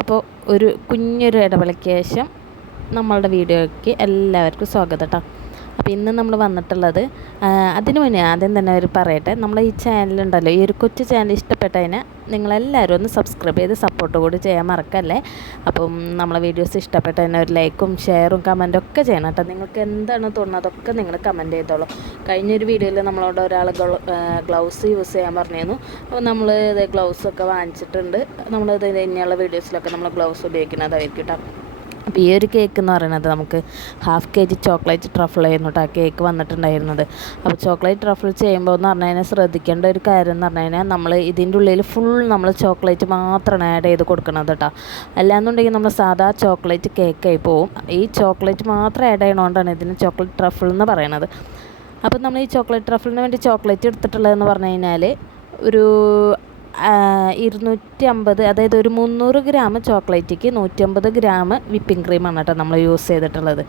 അപ്പോൾ ഒരു കുഞ്ഞൊരു ഇടവേളയ്ക്ക് ശേഷം നമ്മളുടെ വീഡിയോയ്ക്ക് എല്ലാവർക്കും സ്വാഗതം കേട്ടോ. അപ്പോൾ ഇന്ന് നമ്മൾ വന്നിട്ടുള്ളത് അതിനു മുന്നേ ആദ്യം തന്നെ ഒരു പറയട്ടെ. നമ്മൾ ഈ ചാനലുണ്ടല്ലോ ഈ ഒരു കൊച്ചു ചാനൽ ഇഷ്ടപ്പെട്ടതിന് നിങ്ങളെല്ലാവരും ഒന്ന് സബ്സ്ക്രൈബ് ചെയ്ത് സപ്പോർട്ട് കൂടി ചെയ്യാൻ മറക്കല്ലേ? അപ്പം നമ്മളെ വീഡിയോസ് ഇഷ്ടപ്പെട്ടതിന് ഒരു ലൈക്കും ഷെയറും കമന്റും ഒക്കെ ചെയ്യണം കേട്ടോ. നിങ്ങൾക്ക് എന്താണ് തോന്നുന്നത് അതൊക്കെ നിങ്ങൾ കമന്റ് ചെയ്തോളൂ. കഴിഞ്ഞൊരു വീഡിയോയിൽ നമ്മളോട് ഒരാൾ ഗ്ലൗസ് യൂസ് ചെയ്യാൻ പറഞ്ഞിരുന്നു. അപ്പോൾ നമ്മൾ ഇത് ഗ്ലൗസൊക്കെ വാങ്ങിച്ചിട്ടുണ്ട്. നമ്മളിത് ഇനിയുള്ള വീഡിയോസിലൊക്കെ നമ്മൾ ഗ്ലൗസ് ഉപയോഗിക്കുന്നതായിരിക്കും കേട്ടോ. അപ്പോൾ ഈ ഒരു കേക്ക് എന്ന് പറയുന്നത് നമുക്ക് half K G chocolate truffle ആയിരുന്നു കേട്ടോ ആ കേക്ക് വന്നിട്ടുണ്ടായിരുന്നത്. അപ്പോൾ ചോക്ലേറ്റ് ട്രഫിൾ ചെയ്യുമ്പോൾ എന്ന് പറഞ്ഞു കഴിഞ്ഞാൽ ശ്രദ്ധിക്കേണ്ട ഒരു കാര്യം എന്ന് പറഞ്ഞു കഴിഞ്ഞാൽ നമ്മൾ ഇതിന്റെ ഉള്ളിൽ ഫുൾ നമ്മൾ ചോക്ലേറ്റ് മാത്രമാണ് ആഡ് ചെയ്ത് കൊടുക്കുന്നത് കേട്ടോ അല്ലാന്നുണ്ടെങ്കിൽ നമ്മൾ സാധാ ചോക്ലേറ്റ് കേക്കായി പോവും. ഈ ചോക്ലേറ്റ് മാത്രം ആഡ് ചെയ്യണോണ്ടാണ് ഇതിന് ചോക്ലേറ്റ് ട്രഫിൾ എന്ന് പറയുന്നത്. അപ്പോൾ നമ്മൾ ഈ ചോക്ലേറ്റ് ട്രഫിളിന് വേണ്ടി ചോക്ലേറ്റ് എടുത്തിട്ടുള്ളതെന്ന് പറഞ്ഞു കഴിഞ്ഞാൽ ഒരു ഇരുന്നൂറ്റി അമ്പത് അതായത് ഒരു മുന്നൂറ് ഗ്രാം ചോക്ലേറ്റിക്ക് നൂറ്റമ്പത് ഗ്രാം വിപ്പിംഗ് ക്രീമാണ് കേട്ടോ നമ്മൾ യൂസ് ചെയ്തിട്ടുള്ളത്.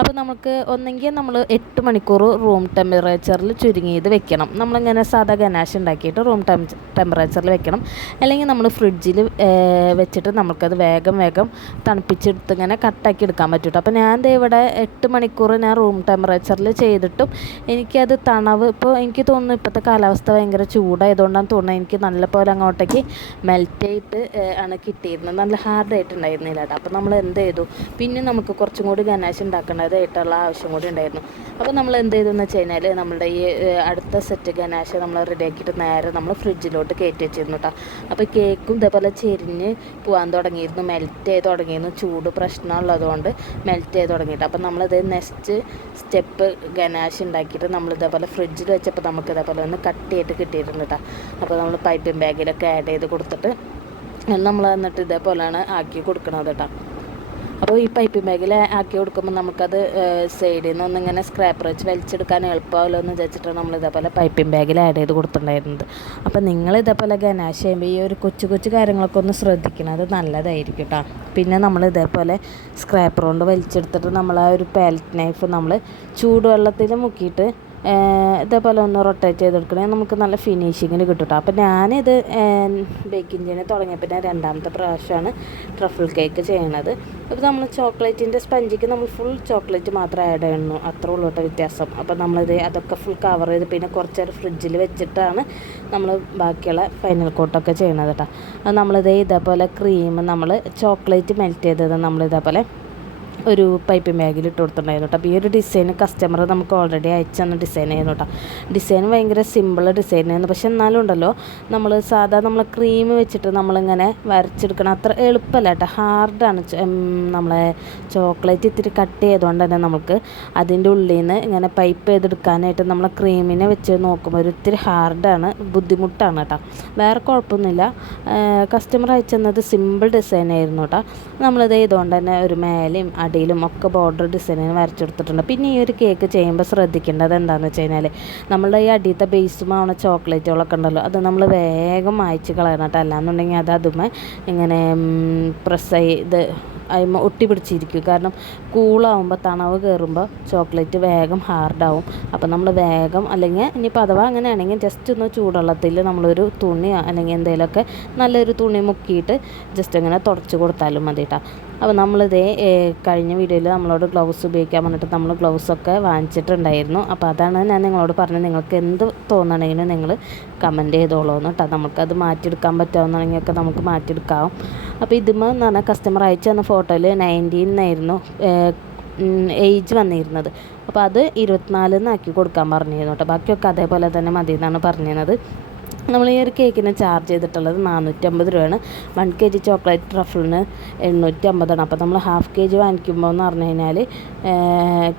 അപ്പോൾ നമുക്ക് ഒന്നെങ്കിൽ നമ്മൾ എട്ട് മണിക്കൂർ റൂം ടെമ്പറേച്ചറിൽ ചുരുങ്ങിയത് വെക്കണം. നമ്മളിങ്ങനെ സാധാ ഗനാശ് ഉണ്ടാക്കിയിട്ട് റൂം ടെമ്പറേച്ചറിൽ വെക്കണം. അല്ലെങ്കിൽ നമ്മൾ ഫ്രിഡ്ജിൽ വെച്ചിട്ട് നമുക്കത് വേഗം വേഗം തണുപ്പിച്ചെടുത്ത് ഇങ്ങനെ കട്ടാക്കി എടുക്കാൻ പറ്റും അപ്പോൾ ഞാൻ ഇവിടെ എട്ട് മണിക്കൂർ ഞാൻ റൂം ടെമ്പറേച്ചറിൽ ചെയ്തിട്ടും എനിക്കത് തണവ് ഇപ്പോൾ എനിക്ക് തോന്നുന്നു ഇപ്പോഴത്തെ കാലാവസ്ഥ ഭയങ്കര ചൂടായതുകൊണ്ടാണ് തോന്നുന്നത് എനിക്ക് നല്ലപോലെ അങ്ങോട്ടേക്ക് മെൽറ്റ് ആയിട്ട് ആണ് കിട്ടിയിരുന്നത്. നല്ല ഹാർഡായിട്ട് ഉണ്ടായിരുന്നില്ല കേട്ടോ. അപ്പോൾ നമ്മൾ എന്ത് ചെയ്തു? പിന്നെ നമുക്ക് കുറച്ചും കൂടി ഗനാശ് ഉണ്ടാക്കേണ്ടതായിട്ടുള്ള ആവശ്യം കൂടി ഉണ്ടായിരുന്നു. അപ്പോൾ നമ്മൾ എന്ത് ചെയ്തെന്ന് വെച്ച് കഴിഞ്ഞാൽ നമ്മുടെ ഈ അടുത്ത സെറ്റ് ഗനാശ നമ്മൾ റെഡിയാക്കിയിട്ട് നേരെ നമ്മൾ ഫ്രിഡ്ജിലോട്ട് കയറ്റി വെച്ചിരുന്നു കേട്ടോ അപ്പോൾ കേക്കും ഇതേപോലെ ചെരിഞ്ഞ് പോകാൻ തുടങ്ങിയിരുന്നു. മെൽറ്റ് ചെയ്ത് തുടങ്ങിയിരുന്നു. ചൂട് പ്രശ്നമുള്ളതുകൊണ്ട് മെൽറ്റ് ചെയ്ത് തുടങ്ങിയിട്ട്. അപ്പോൾ നമ്മളിത് നെക്സ്റ്റ് സ്റ്റെപ്പ് ഗനാശ് ഉണ്ടാക്കിയിട്ട് നമ്മൾ ഇതേപോലെ ഫ്രിഡ്ജിൽ വെച്ചപ്പോൾ നമുക്ക് ഇതേപോലെ ഒന്ന് കട്ട് ചെയ്തിട്ട് കിട്ടിയിട്ടുണ്ട് കേട്ടോ അപ്പോൾ നമ്മൾ പൈപ്പിംഗ് ബാഗിലൊക്കെ ആഡ് ചെയ്ത് കൊടുത്തിട്ട് നമ്മൾ എന്നിട്ട് ഇതേപോലെയാണ് ആക്കി കൊടുക്കണത് കേട്ടോ അപ്പോൾ ഈ പൈപ്പ് ബാഗിൽ ആക്കി കൊടുക്കുമ്പോൾ നമുക്കത് സൈഡിൽ നിന്ന് ഒന്നിങ്ങനെ സ്ക്രാപ്പർ വെച്ച് വലിച്ചെടുക്കാൻ എളുപ്പമാവല്ലോ എന്ന് വിചാരിച്ചിട്ടാണ് നമ്മൾ ഇതേപോലെ പൈപ്പിംഗ് ബാഗിൽ ആഡ് ചെയ്ത് കൊടുത്തിട്ടുണ്ടായിരുന്നത്. അപ്പോൾ നിങ്ങൾ ഇതേപോലെ ഗനാശ ചെയ്യുമ്പോൾ ഈ ഒരു കൊച്ചു കൊച്ചു കാര്യങ്ങളൊക്കെ ഒന്ന് ശ്രദ്ധിക്കുന്നത് നല്ലതായിരിക്കും കേട്ടോ പിന്നെ നമ്മൾ ഇതേപോലെ സ്ക്രാപ്പർ കൊണ്ട് വലിച്ചെടുത്തിട്ട് നമ്മൾ ആ ഒരു പാലറ്റ് നൈഫ് നമ്മൾ ചൂടുവെള്ളത്തിൽ മുക്കിയിട്ട് ഇതേപോലെ ഒന്ന് റൊട്ടേറ്റ് ചെയ്തെടുക്കണേ നമുക്ക് നല്ല ഫിനിഷിങ്ങിന് കിട്ടും കേട്ടോ അപ്പോൾ ഞാനിത് ബേക്കിംഗ് ചെയ്യാൻ തുടങ്ങിയപ്പോൾ ഞാൻ രണ്ടാമത്തെ പ്രാവശ്യമാണ് ട്രഫിൾ കേക്ക് ചെയ്യണത്. അപ്പോൾ നമ്മൾ ചോക്ലേറ്റിന്റെ സ്പഞ്ചിക്ക് നമ്മൾ ഫുൾ ചോക്ലേറ്റ് മാത്രം ആഡ് ചെയ്യുന്നു. അത്ര ഉള്ളൂ കേട്ടോ വ്യത്യാസം. അപ്പോൾ നമ്മളിത് അതൊക്കെ ഫുൾ കവർ ചെയ്ത് പിന്നെ കുറച്ച് നേരം ഫ്രിഡ്ജിൽ വെച്ചിട്ടാണ് നമ്മൾ ബാക്കിയുള്ള ഫൈനൽ കോട്ടൊക്കെ ചെയ്യണത് കേട്ടോ. അത് നമ്മളിത് ഇതേപോലെ ക്രീം നമ്മൾ ചോക്ലേറ്റ് മെൽറ്റ് ചെയ്തത് നമ്മൾ ഇതേപോലെ ഒരു പൈപ്പ് ബാഗിൽ ഇട്ട് കൊടുത്തിട്ടുണ്ടായിരുന്നു കേട്ടോ. അപ്പോൾ ഈ ഒരു ഡിസൈൻ കസ്റ്റമർ നമുക്ക് ഓൾറെഡി അയച്ചു തന്ന ഡിസൈൻ ആയിരുന്നു കേട്ടോ. ഡിസൈൻ ഭയങ്കര സിമ്പിൾ ഡിസൈൻ ആയിരുന്നു. പക്ഷെ എന്നാലും ഉണ്ടല്ലോ നമ്മൾ സാധാ നമ്മൾ ക്രീം വെച്ചിട്ട് നമ്മളിങ്ങനെ വരച്ചെടുക്കണം അത്ര എളുപ്പമല്ല കേട്ടോ. ഹാർഡാണ് നമ്മളെ ചോക്ലേറ്റ് ഇത്തിരി കട്ട് ചെയ്തുകൊണ്ട് തന്നെ നമുക്ക് അതിന്റെ ഉള്ളിൽ നിന്ന് ഇങ്ങനെ പൈപ്പ് ചെയ്തെടുക്കാനായിട്ട് നമ്മളെ ക്രീമിനെ വെച്ച് നോക്കുമ്പോൾ ഒരു ഇത്തിരി ഹാർഡാണ് ബുദ്ധിമുട്ടാണ് കേട്ടോ. വേറെ കുഴപ്പമൊന്നുമില്ല. കസ്റ്റമർ അയച്ചെന്നത് സിമ്പിൾ ഡിസൈൻ ആയിരുന്നു കേട്ടോ. നമ്മളിത് ചെയ്തുകൊണ്ട് തന്നെ ഒരു മേലെയും അടിയിലും ഒക്കെ ബോർഡർ ഡിസൈനിന് വരച്ചെടുത്തിട്ടുണ്ട്. പിന്നെ ഈ ഒരു കേക്ക് ചെയ്യുമ്പോൾ ശ്രദ്ധിക്കേണ്ടത് എന്താണെന്ന് വെച്ച് കഴിഞ്ഞാൽ നമ്മളുടെ ഈ അടിയത്തെ ബേസുമാവണ ചോക്ലേറ്റുകളൊക്കെ ഉണ്ടല്ലോ അത് നമ്മൾ വേഗം മായ്ച്ച് കളയണം കേട്ടോ. അല്ലാന്നുണ്ടെങ്കിൽ അത് അതുമേ ഇങ്ങനെ പ്രസ് ചെയ്ത് അതിമ ഒട്ടി പിടിച്ചിരിക്കും. കാരണം കൂളാവുമ്പോൾ തണവ് കയറുമ്പോൾ ചോക്ലേറ്റ് വേഗം ഹാർഡാവും അപ്പോൾ നമ്മൾ വേഗം അല്ലെങ്കിൽ ഇനിയിപ്പോൾ അഥവാ അങ്ങനെയാണെങ്കിൽ ജസ്റ്റ് ഒന്ന് ചൂടുവെള്ളത്തിൽ നമ്മളൊരു തുണി അല്ലെങ്കിൽ എന്തെങ്കിലുമൊക്കെ നല്ലൊരു തുണി മുക്കിയിട്ട് ജസ്റ്റ് ഇങ്ങനെ തുടച്ച് കൊടുത്താലും മതി കേട്ടോ. അപ്പോൾ നമ്മളിതേ കഴിഞ്ഞ വീഡിയോയിൽ നമ്മളോട് ഗ്ലൗസ് ഉപയോഗിക്കാൻ പറഞ്ഞിട്ട് നമ്മൾ ഗ്ലൗസൊക്കെ വാങ്ങിച്ചിട്ടുണ്ടായിരുന്നു. അപ്പോൾ അതാണ് ഞാൻ നിങ്ങളോട് പറഞ്ഞത്. നിങ്ങൾക്ക് എന്ത് തോന്നണമെങ്കിലും നിങ്ങൾ കമന്റ് ചെയ്തോളൂ എന്ന് കേട്ടോ നമുക്കത് മാറ്റിയെടുക്കാൻ പറ്റാവുന്നതാണെങ്കിൽ ഒക്കെ നമുക്ക് മാറ്റിയെടുക്കാം. അപ്പോൾ ഇതുമ്പോൾ എന്ന് പറഞ്ഞാൽ കസ്റ്റമർ അയച്ചു തന്ന ഫോട്ടോയിൽ നയന്റീൻ എന്നായിരുന്നു ഏജ് വന്നിരുന്നത്. അപ്പോൾ അത് ഇരുപത്തിനാലിൽ ആക്കി കൊടുക്കാൻ പറഞ്ഞിരുന്നു കേട്ടോ ബാക്കിയൊക്കെ അതേപോലെ തന്നെ മതി എന്നാണ് പറഞ്ഞിരുന്നത്. നമ്മൾ ഈ ഒരു കേക്കിന് ചാർജ് ചെയ്തിട്ടുള്ളത് നാനൂറ്റമ്പത് രൂപയാണ്. വൺ കെ ജി ചോക്ലേറ്റ് ട്രഫിളിന് എണ്ണൂറ്റി അമ്പതാണ് അപ്പോൾ നമ്മൾ ഹാഫ് കെ ജി വാങ്ങിക്കുമ്പോൾ എന്ന് പറഞ്ഞു കഴിഞ്ഞാൽ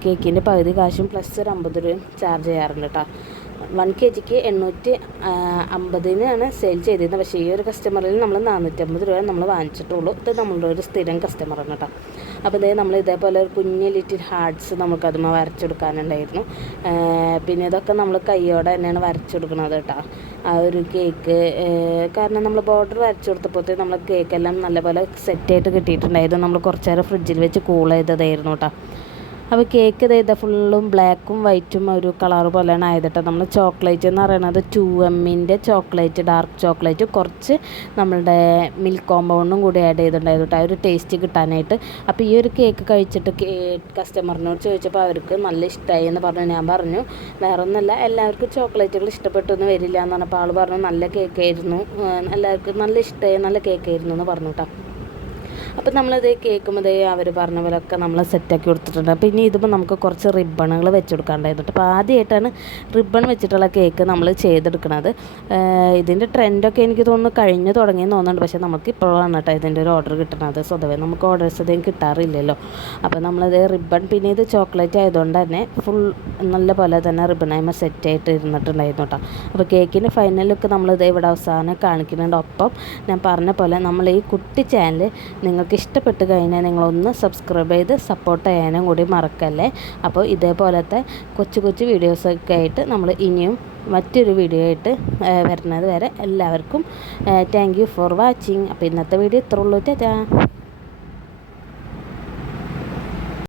കേക്കിന്റെ പകുതി കാശും പ്ലസ് ഒരു അമ്പത് രൂപയും ചാർജ് ചെയ്യാറുണ്ട് കേട്ടോ വൺ കെ ജിക്ക് എണ്ണൂറ്റി അമ്പതിനാണ് സെയിൽ ചെയ്തിരുന്നത്. പക്ഷേ ഈ ഒരു കസ്റ്റമറിൽ നമ്മൾ നാനൂറ്റമ്പത് രൂപ നമ്മൾ വാങ്ങിച്ചിട്ടുള്ളൂ. ഇത് നമ്മളുടെ ഒരു സ്ഥിരം കസ്റ്റമറാണ് കേട്ടോ. അപ്പോൾ ഇതേ നമ്മൾ ഇതേപോലെ ഒരു കുഞ്ഞ് ലിറ്റിൽ ഹാർട്സ് നമുക്ക് അതുമ വരച്ചെടുക്കാനുണ്ടായിരുന്നു. പിന്നെ ഇതൊക്കെ നമ്മൾ കൈയോടെ തന്നെയാണ് വരച്ചെടുക്കുന്നത് കേട്ടോ. ആ ഒരു കേക്ക് കാരണം നമ്മൾ ബോർഡർ വരച്ചു കൊടുത്തപ്പോഴത്തേ നമ്മൾ കേക്കെല്ലാം നല്ലപോലെ സെറ്റായിട്ട് കിട്ടിയിട്ടുണ്ടായിരുന്നു. നമ്മൾ കുറച്ച് നേരം ഫ്രിഡ്ജിൽ വെച്ച് കൂൾ ചെയ്തതായിരുന്നു കേട്ടോ. അപ്പോൾ കേക്ക് ഇത് ഫുള്ളും ബ്ലാക്കും വൈറ്റും ഒരു കളർ പോലെയാണ് ആയതിട്ട് നമ്മൾ ചോക്ലേറ്റ് എന്ന് പറയുന്നത് ടു എമ്മിന്റെ ചോക്ലേറ്റ് ഡാർക്ക് ചോക്ലേറ്റ് കുറച്ച് നമ്മളുടെ മിൽക്ക് കോമ്പൗണ്ടും കൂടി ആഡ് ചെയ്തിട്ടുണ്ടായിരുന്നു ആ ഒരു ടേസ്റ്റ് കിട്ടാനായിട്ട്. അപ്പോൾ ഈ ഒരു കേക്ക് കഴിച്ചിട്ട് കസ്റ്റമറിനോട് ചോദിച്ചപ്പോൾ അവർക്ക് നല്ല ഇഷ്ടമായി എന്ന് പറഞ്ഞു ഞാൻ പറഞ്ഞു. വേറെ ഒന്നല്ല എല്ലാവർക്കും ചോക്ലേറ്റുകൾ ഇഷ്ടപ്പെട്ടൊന്നും വരില്ല എന്ന് പറഞ്ഞപ്പോൾ ആൾ പറഞ്ഞു നല്ല കേക്കായിരുന്നു എല്ലാവർക്കും നല്ല ഇഷ്ടമായി നല്ല കേക്കായിരുന്നു എന്ന് പറഞ്ഞു കേട്ടോ അപ്പോൾ നമ്മളത് കേൾക്കുമ്പോൾ അവർ പറഞ്ഞ പോലെയൊക്കെ നമ്മൾ സെറ്റാക്കി കൊടുത്തിട്ടുണ്ട്. അപ്പോൾ ഇനി ഇതിപ്പോൾ നമുക്ക് കുറച്ച് റിബണുകൾ വെച്ച് കൊടുക്കാണ്ടായിരുന്നു അപ്പോൾ ആദ്യമായിട്ടാണ് റിബൺ വെച്ചിട്ടുള്ള കേക്ക് നമ്മൾ ചെയ്തെടുക്കുന്നത് ഇതിന്റെ ട്രെൻഡൊക്കെ എനിക്ക് തോന്നുന്നു കഴിഞ്ഞ് തുടങ്ങിയെന്ന് തോന്നുന്നുണ്ട്. പക്ഷേ നമുക്ക് ഇപ്പോഴാണ് കേട്ടോ ഇതിന്റെ ഒരു ഓർഡർ കിട്ടണത്. സ്വതവേ നമുക്ക് ഓർഡേഴ്സ് അധികം കിട്ടാറില്ലല്ലോ. അപ്പോൾ നമ്മളത് റിബൺ പിന്നെ ഇത് ചോക്ലേറ്റ് ആയതുകൊണ്ട് തന്നെ ഫുൾ നല്ല പോലെ തന്നെ റിബണായ്മ സെറ്റായിട്ട് ഇരുന്നിട്ടുണ്ടായിരുന്നു കേട്ടോ അപ്പോൾ കേക്കിന്റെ ഫൈനൽ ലുക്ക് നമ്മളിത് ഇവിടെ അവസാനം കാണിക്കുന്നുണ്ട്. ഒപ്പം ഞാൻ പറഞ്ഞ പോലെ നമ്മൾ ഈ കുട്ടി ചാനൽ നിങ്ങൾ നിങ്ങൾക്ക് ഇഷ്ടപ്പെട്ട് കഴിഞ്ഞാൽ നിങ്ങളൊന്ന് സബ്സ്ക്രൈബ് ചെയ്ത് സപ്പോർട്ട് ചെയ്യാനും കൂടി മറക്കല്ലേ? അപ്പോൾ ഇതേപോലത്തെ കൊച്ചു കൊച്ചു വീഡിയോസൊക്കെ ആയിട്ട് നമ്മൾ ഇനിയും മറ്റൊരു വീഡിയോ ആയിട്ട് വരുന്നത് വരെ എല്ലാവർക്കും താങ്ക് ഫോർ വാച്ചിങ് അപ്പോൾ ഇന്നത്തെ വീഡിയോ ഇത്ര ഉള്ളൂ ടാറ്റാ.